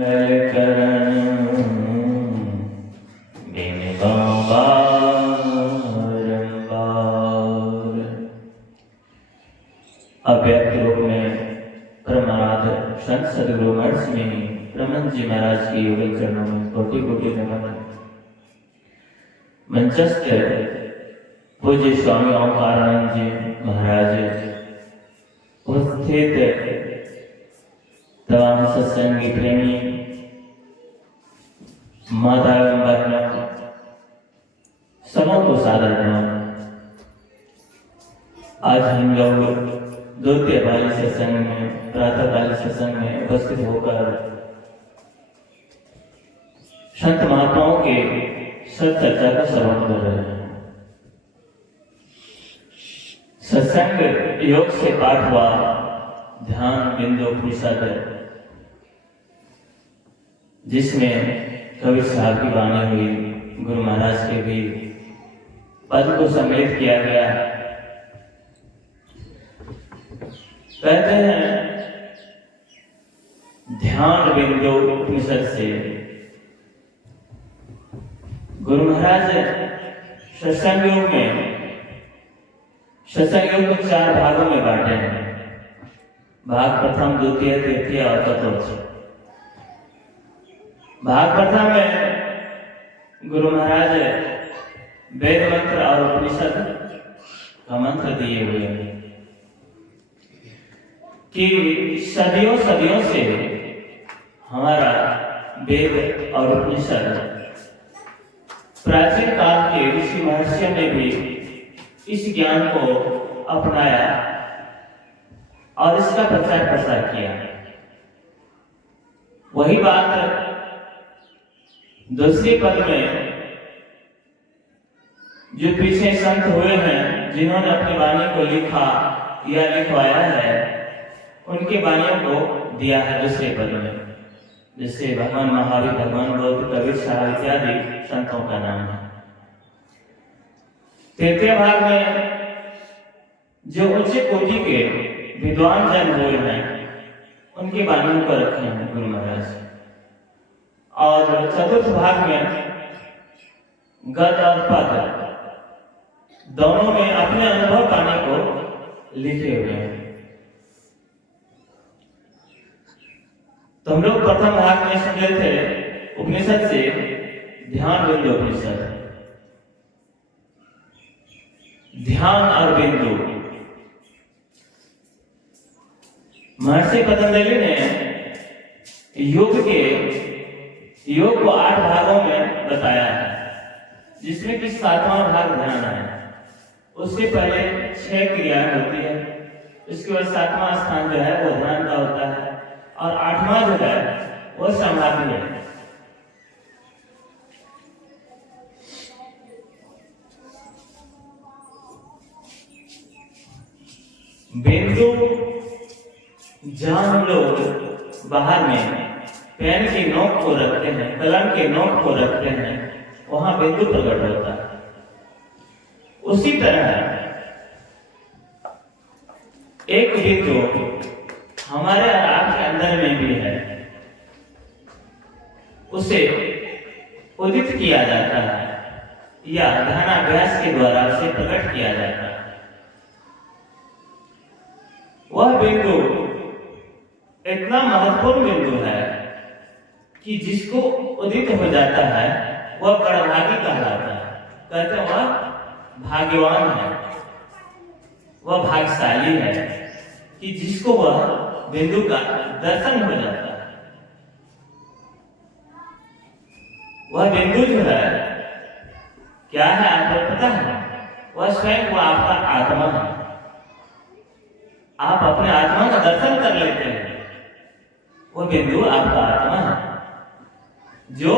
अव्यक्त रूप में परमाराध संत सदगुरु महर्षि ब्रह्मन जी महाराज के युगल चरणों में कोटि कोटि नमन। मंचस्थ पूज्य स्वामी ओंकारानंद जी महाराज उपस्थित तमाम सत्संगी प्रेमी माता एवं बहनों सबों को सादर प्रणाम। आज हम लोग द्वितीय बाली सत्संग में प्रातःकालीन सत्संग में उपस्थित होकर संत महात्माओं के सत्चर्चा का श्रवण कर रहे हैं। सत्संग योग से पाठ हुआ ध्यान बिंदु उपनिषद, जिसमें कबीर साहब की वाणी हुई, गुरु महाराज के भी पद को सम्मिलित किया गया। कहते हैं ध्यान बिंदु उपनिषद से गुरु महाराज सत्संग योग को 4 भागों में बांटे हैं। भाग प्रथम, द्वितीय, तृतीय और चतुर्थ। भाग प्रथम में गुरु महाराज वेद मंत्र और उपनिषद का मंत्र दिए हुए हैं कि सदियों से हमारा वेद और उपनिषद प्राचीन काल के ऋषि महर्षियों ने भी इस ज्ञान को अपनाया और इसका प्रचार प्रसार किया। वही बात दूसरे पद में जो पीछे संत हुए हैं, जिन्होंने अपनी वाणी को लिखा या लिखवाया है, उनकी वाणियों को दिया है दूसरे पद में। जैसे भगवान महावीर, भगवान बुद्ध, कबीर साहब इत्यादि संतों का नाम है। तृतीय भाग में जो उच्च कोटि के विद्वान जन हुए हैं, उनकी वाणियों को रखे हैं गुरु महाराज। और चतुर्थ भाग में गद और पद दोनों में अपने अनुभव वाणी को लिखे हुए हैं। तो हम लोग प्रथम भाग में सुन रहे थे उपनिषद से ध्यान बिंदु उपनिषद। ध्यान और बिंदु महर्षि पतंजलि ने योग को 8 भागों में बताया है, जिसमें कि 7वां भाग ध्यान है। उससे पहले 6 क्रियाएं होती है, उसके बाद 7वां स्थान जो है वो ध्यान का होता है और 8वां जो है वो समाधि है। बिंदु जहां हम लोग बाहर में पेन की नोक को रखते हैं, कलम के नोक को रखते हैं, वहां बिंदु प्रकट होता है। उसी तरह एक बिंदु हमारे और आपके अंदर में भी है, उसे उदित किया जाता है या ध्यानाभ्यास के द्वारा उसे प्रकट किया जाता है। वह बिंदु इतना महत्वपूर्ण बिंदु है कि जिसको उदित हो जाता है वह बड़भागी कहलाता है। कहते हैं वह भाग्यवान है, वह भाग्यशाली है कि जिसको वह बिंदु का दर्शन हो जाता है। वह बिंदु जो है क्या है आपको पता है? वह स्वयं वो आपका आत्मा है। आप अपने आत्मा का दर्शन कर लेते हैं, वो बिंदु आपका आत्मा है, जो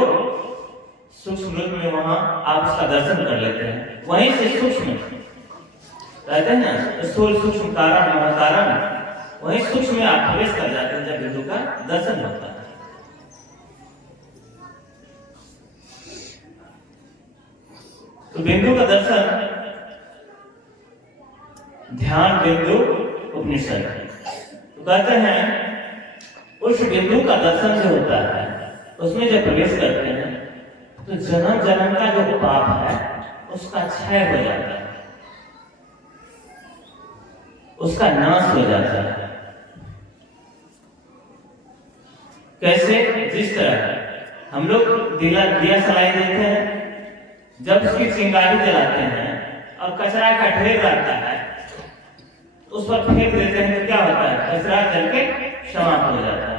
सूक्ष्म रूप में वहां आप उसका दर्शन कर लेते हैं। वहीं से सूक्ष्म कहते हैं ना, स्थूल सूक्ष्म कारण महाकारण, वहीं सूक्ष्म में आप प्रवेश कर जाते हैं जब बिंदु का दर्शन होता है। तो बिंदु का दर्शन ध्यान बिंदु उपनिषद। तो कहते हैं उस बिंदु का दर्शन जो होता है उसमें जब प्रवेश करते हैं तो जन्म जन्म का जो पाप है उसका क्षय हो जाता है, उसका नाश हो जाता है। कैसे? जिस तरह हम लोग दिया सलाई देते हैं, जब उसकी चिंगारी जलाते हैं और कचरा का ढेर रहता है उस पर फेंक देते हैं तो क्या होता है? कचरा जल के समाप्त हो जाता है।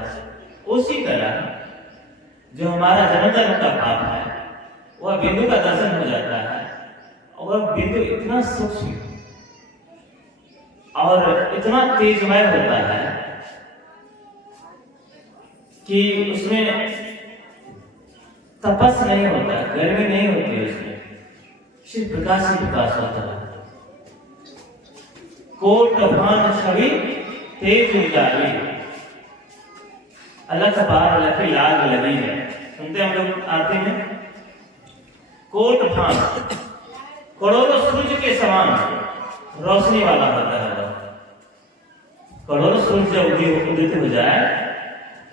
उसी तरह जो हमारा जन्म जन्म का पाप है वह बिंदु का दर्शन हो जाता है, और वह बिंदु इतना सूक्ष्म और इतना तेजमय होता है कि उसमें तपस नहीं होता, गर्मी नहीं होती, उसमें सिर्फ प्रकाश ही प्रकाश होता है। कोट भान छवि तेज उजाली, अलग बार लखी लाग लगी है। सुनते हम लोग आते हैं। कोट भान करोड़ों सूर्य के समान रोशनी वाला होता है। करोड़ों सूर्य जब उदित हो जाए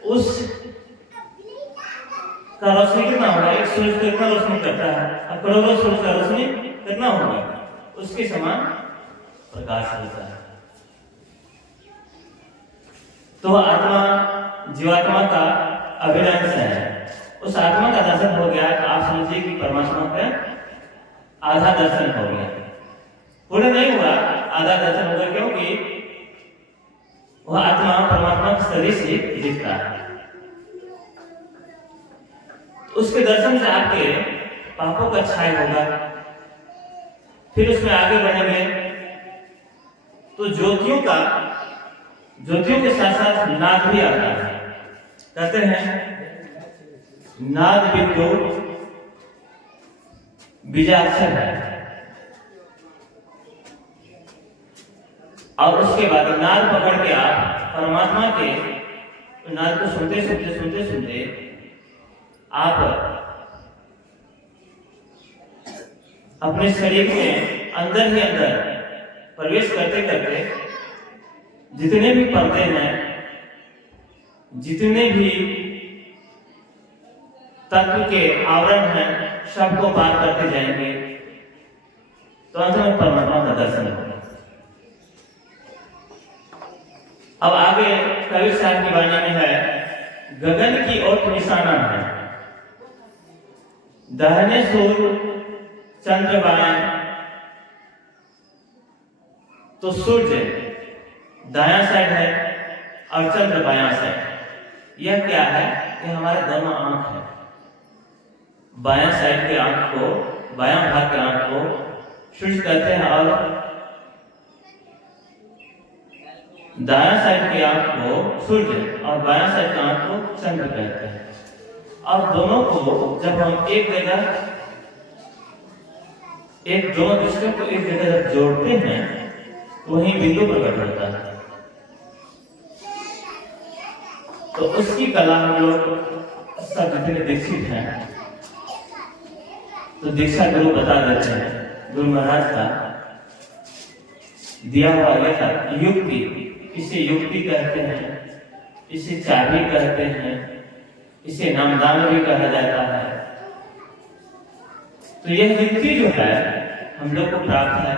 उस का रोशनी कितना होगा? एक सूर्य कितना रोशनी करता है, अब करोड़ों सूर्य का रोशनी कितना होगा? उसके समान प्रकाश होता है। तो आत्मा जीवात्मा का अभिनंदन है। उस आत्मा का दर्शन हो गया, आप समझिए कि परमात्मा का आधा दर्शन हो गया। पूर्ण नहीं हुआ, आधा दर्शन हो गया, क्योंकि वह आत्मा परमात्मा के सदृश ही दिखता है। उसके दर्शन से आपके पापों का क्षय होगा। फिर उसमें आगे बढ़ेंगे तो ज्योतियों के साथ साथ नाद भी आता है। कहते हैं नाद बिंदु बीजाक्षर है, और उसके बाद नाद पकड़ के आप परमात्मा के नाद को सुनते आप अपने शरीर में अंदर ही अंदर प्रवेश करते करते जितने भी पर्दे हैं, जितने भी तत्व के आवरण हैं, सबको पार करते जाएंगे तो अंत में परमात्मा का दर्शन होगा। अब आगे कबीर साहब की वाणी में है, गगन की ओर निशाना है, दाहिने सूर्य चंद्र बाएं, तो सूर्य दायां साइड है और चंद्र बायां साइड। यह क्या है? यह हमारे दोनों आंख है। बायां साइड के आंख को, बायां भाग के आंख को सूर्य कहते हैं, और दायां साइड के आंख को सूर्य और बायां साइड के आंख को चंद्र कहते हैं। और दोनों को जब हम दोनों दृष्टियों को एक जगह जब जोड़ते हैं तो वही बिंदु प्रकट होता है। तो उसकी कला हम लोग सब जितने दीक्षित हैं तो दीक्षा गुरु बता देते हैं। गुरु महाराज का दिया हुआ यह युक्ति, इसे युक्ति कहते हैं, इसे चाबी कहते हैं, इसे नामदान भी कहा जाता है। तो यह युक्ति जो है हम लोग को प्राप्त है।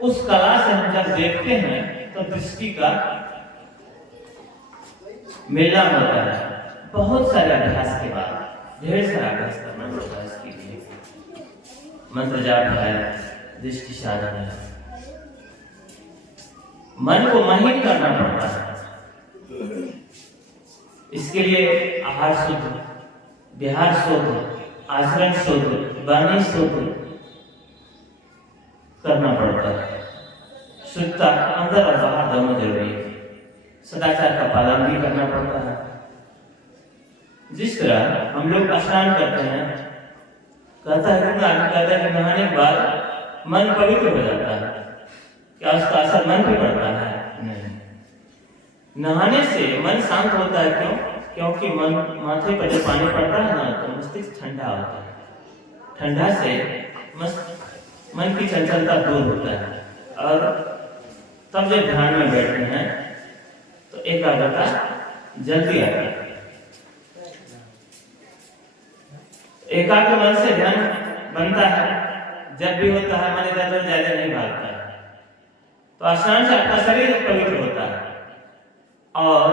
उस कला से हम जब देखते हैं तो दृष्टि का मिलना होता है। बहुत सारे अभ्यास के बाद, ढेर सारा अभ्यास करना पड़ता है इसके लिए। मंत्र जाप है, दृष्टि साधन है, मन को महीन करना पड़ता है। इसके लिए आहार शुद्ध, विहार शुद्ध, आचरण शुद्ध, वाणी शुद्ध करना पड़ता है। शुद्धता अंदर और बाहर दोनों जरूरी है। सदाचार का पालन भी करना पड़ता है। जिस तरह हम लोग स्नान करते हैं, कहता है नहाने के बाद मन पवित्र हो जाता है, क्या उसका असर मन पे पड़ता है? नहीं। नहाने से मन शांत होता है। क्यों? क्योंकि मन माथे पर जब पानी पड़ता है ना तो मस्तिष्क ठंडा होता है। ठंडा से मन की चंचलता दूर होता है, और तब जब ध्यान में बैठते हैं तो एकाग्रता जल्दी आती है। एकाग्र मन से ध्यान बनता है, जब भी होता है मन इधर उधर ज्यादा नहीं भागता है। तो स्नान से आपका शरीर पवित्र होता है और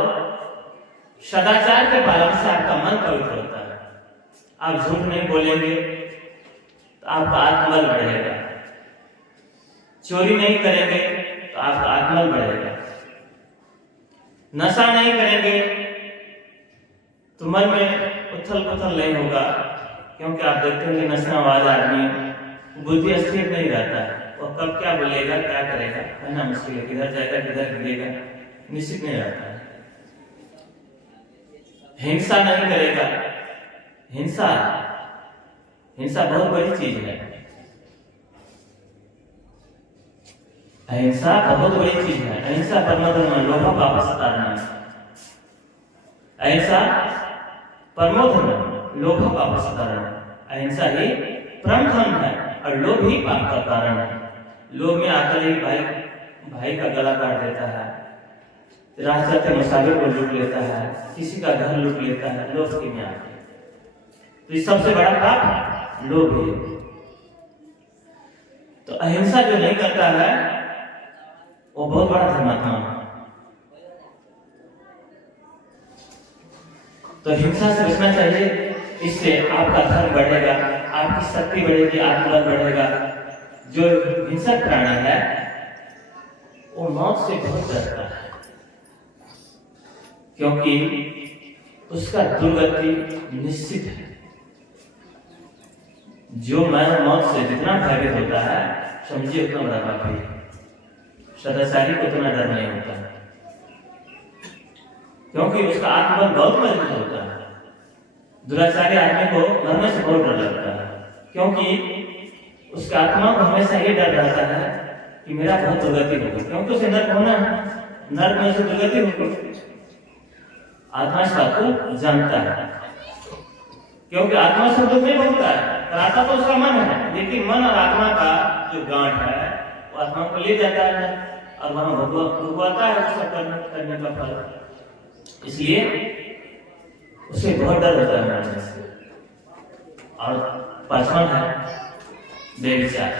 सदाचार के पालन से आपका मन पवित्र होता है। आप झूठ नहीं बोलेंगे तो आपका आत्मबल बढ़ेगा, चोरी नहीं करेंगे तो आपका आत्मबल बढ़ेगा, नशा नहीं करेंगे तो मन में उथल पुथल नहीं होगा, क्योंकि आप देखते हैं कि नशाबाज आदमी बुद्धि स्थिर नहीं रहता है, वो कब क्या बोलेगा क्या करेगा कहना मुश्किल है, किधर जाएगा किधर गिरेगा निश्चित नहीं रहता है। हिंसा नहीं करेगा, हिंसा हिंसा बहुत बड़ी चीज है, अहिंसा बहुत बड़ी चीज है। अहिंसा परमो धर्म लोभ वापस तारना, अहिंसा परमो धर्म लोभ वापस तारना, अहिंसा ही परम धर्म है और लोभ ही पाप का कारण है। लोभ में आकर ही भाई का गला काट देता है, राह चलते मुसाफिर को लूट लेता है, किसी का घर लूट लेता है, लोभ की में आके। तो इस सबसे बड़ा पाप लोभ है। तो अहिंसा जो नहीं करता है वो बहुत बड़ा धर्मात्मा है। तो हिंसा से बचना चाहिए, इससे आपका धर्म बढ़ेगा, आपकी शक्ति बढ़ेगी, आत्मबल बढ़ेगा। जो हिंसक प्राणी है वो मौत से बहुत डरता है, क्योंकि उसका दुर्गति निश्चित है। जो मौत से जितना भयभीत होता है समझिए उतना बड़ा पापी है। सदाचारी को उतना डर नहीं होता है, क्योंकि उसका आत्मबल बहुत मजबूत होता है। दुराचारी आदमी को मरने से बहुत डर लगता है, क्योंकि उसका आत्मा को हमेशा ये डर रहता है कि मेरा बहुत दुर्गति होगी, क्योंकि उसे नर्क होना है, नर्क में उसे दुर्गति होगी। आत्मा इस बात को जानता है, क्योंकि आत्मा से दुख नहीं भोगता है, कराता तो उसका मन है, लेकिन मन और आत्मा का जो गांठ है वो आत्मा को ले जाता है और वहां भुगवाता है उसका करने का फल। इसलिए उसे बहुत डर होता है मरने से। और पांचवा है व्यभिचार।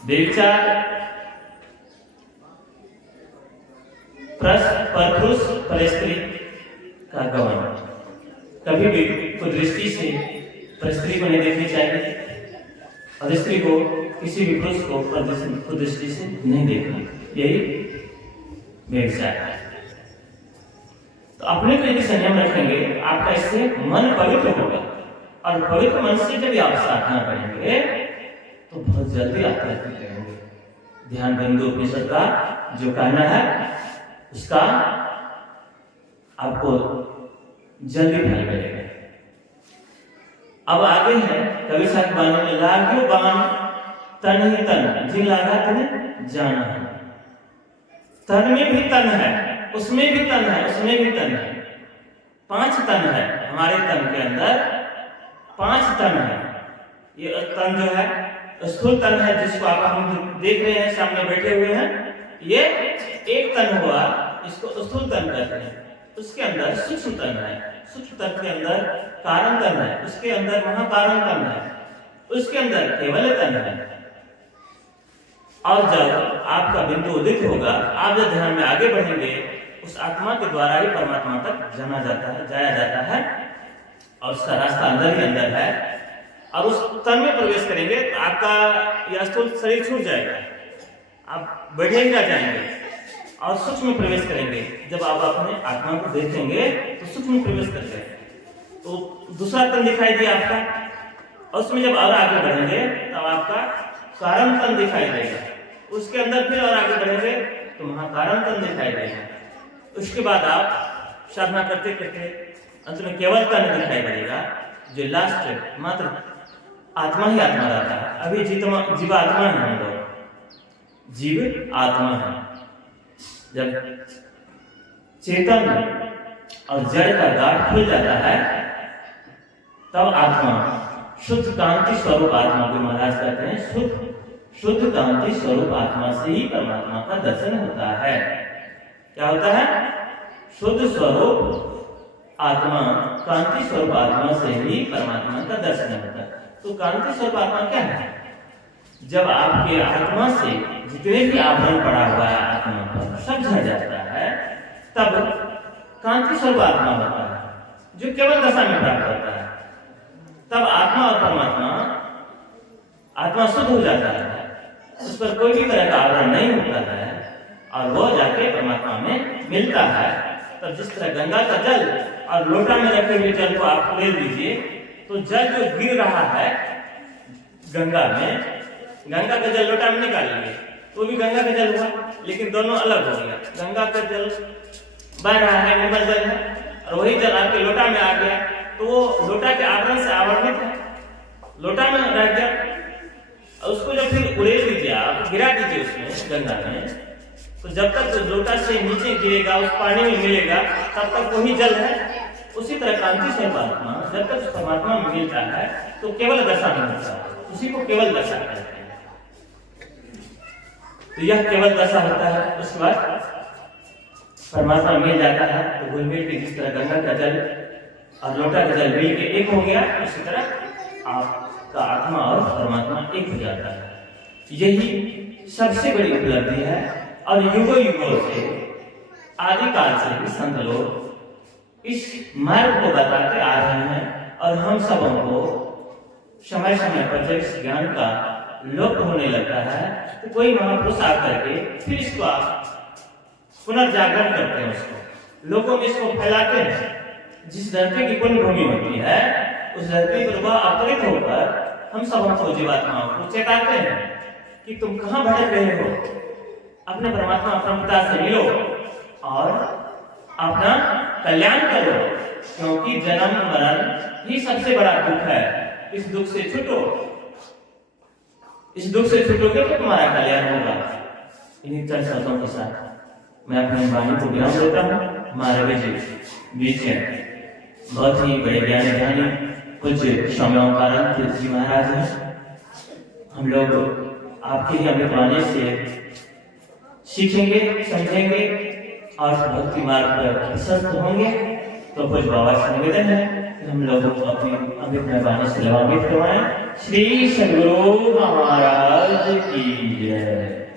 व्यभिचार परपुरुष पर स्त्री का गमन, कभी भी कुदृष्टि से स्त्री को नहीं देखनी चाहिए और स्त्री को किसी भी पुरुष को कुदृष्टि से नहीं देखना, यही व्यभिचार है। तो अपने को यदि संयम रखेंगे आपका इससे मन पवित्र होगा, और पवित्र मन से जब आप साधना करेंगे तो बहुत जल्दी आप तरक्की करेंगे। ध्यान बिंदु उपनिषद का जो कहना है उसका आपको जल्दी फल मिलेगा। अब आगे है कवि साहब बाने में लाग्यो बाण तन ही तन, जिन लागा तन जाना है। तन में भी तन है, उसमें भी तन है, उसमें भी तन है। 5 तन है हमारे तन के अंदर, 5 तन है। ये तन जो है स्थूल तन है, जिसको आप हम देख रहे हैं सामने बैठे हुए हैं, ये एक तन हुआ, इसको स्थूल तन कहते हैं। उसके अंदर सूक्ष्म तन है, सूक्ष्म तन के अंदर कारण तन है, उसके अंदर महाकारण तन है, उसके अंदर केवल तन है। और जब आपका बिंदु उदित होगा, आप जब ध्यान में आगे बढ़ेंगे, उस आत्मा के द्वारा ही परमात्मा तक जाया जाता है और उसका रास्ता अंदर ही अंदर है। और उस तन में प्रवेश करेंगे तो आपका यह स्थूल शरीर छूट जाएगा, आप बढ़ेंगे जाएंगे और सूक्ष्म में प्रवेश करेंगे। जब आप अपने आत्मा को देखेंगे तो सूक्ष्म में प्रवेश कर गए, तो दूसरा तन दिखाई दिया आपका, और उसमें जब और आगे बढ़ेंगे तब आपका कारण तन दिखाई देगा। उसके अंदर फिर और आगे बढ़ेंगे तो महाकारण तन दिखाई देगा। उसके बाद आप साधना करते करते अंत में केवल तन दिखाई पड़ेगा, जो लास्ट मात्र आत्मा ही आत्मा रहता है। अभी जीव आत्मा है, हम लोग जीव आत्मा है। जब चेतन और जड़ का गांठ खुल जाता है तब आत्मा शुद्ध कांति स्वरूप आत्मा को महाराज कहते हैं, शुद्ध कांति स्वरूप आत्मा से ही परमात्मा का दर्शन होता है। क्या होता है? शुद्ध स्वरूप आत्मा, कांति स्वरूप आत्मा से ही परमात्मा का दर्शन होता है। तो कांति स्वरूप आत्मा क्या है? जब आपके आत्मा से जितने भी आवरण पड़ा हुआ है आत्मा पर सब झड़ जाता है, तब कांति स्वरूप आत्मा होता है जो केवल दशा में प्राप्त होता है। तब आत्मा और परमात्मा, आत्मा शुद्ध हो जाता है, उस पर कोई भी तरह का आवरण नहीं होता है और वो जाके परमात्मा में मिलता है। तब जिस तरह गंगा का जल और लोटा में रखे हुए जल को आप ले लीजिए, तो जल जो गिर रहा है गंगा में, गंगा का जल लोटा में निकाल लिए तो भी गंगा का जल हुआ, लेकिन दोनों अलग हो गया। गंगा का जल बह रहा है, निर्मल जल है, और वही जल आपके लोटा में आ गया तो वो लोटा के आवरण से आवरणित है, लोटा में रह गया। और उसको जब फिर उड़ेल दीजिए, आप गिरा दीजिए उसमें गंगा में, तो जब तक लोटा से नीचे गिरेगा उस पानी में मिलेगा तब तक वही जल है। उसी तरह कांति से परमात्मा जब तक परमात्मा में मिलता है तो केवल दशा में होता है, उसी को केवल दशा कहते हैं। तो यह केवल दशा होता है। उसके बाद परमात्मा मिल जाता है तो घुल मिल के जिस तरह गंगा का जल और लोटा का जल मिल के एक हो गया, उसी तरह आपका आत्मा और परमात्मा एक हो जाता है। यही सबसे बड़ी उपलब्धि है और युगों युगों से, आदिकाल से भी संत लोग इस मार्ग को बताते आ रहे हैं और हम सबों को समय समय पर जब इस ज्ञान का लोप होने लगता है तो कोई महापुरुष आकर के फिर इसको पुनर्जागरण करते हैं, उसको लोगों में इसको फैलाते हैं। जिस धरती की पुण्य भूमि होती है उस धरती पर वह अवतरित होकर हम सबों को, जीवात्माओं को चेताते हैं कि तुम कहाँ भटक रहे हो, अपने परमात्मा परमपिता से मिलो और अपना कल्याण करो, क्योंकि जन्म मरण ही सबसे बड़ा दुख है। इस दुख से छूटो, इस दुख से छूटोगे तो तुम्हारा कल्याण होगा। इन्हीं चंद शब्दों के साथ मैं अपनी वाणी को विराम देता हूँ। हमारे बीच बहुत ही बड़े ज्ञानी ध्यानी पूज्य स्वामी ओंकारानंद जी महाराज हैं। हम लोग आपके ही अमृत वाणी से सीखेंगे, समझेंगे और भक्ति मार्ग पर सशक्त होंगे। तो कुछ बाबा से निवेदन है कि हम लोगों को अपनी अमृत वाणी से लाभान्वित करवाएं। श्री सद्गुरु महाराज की जय।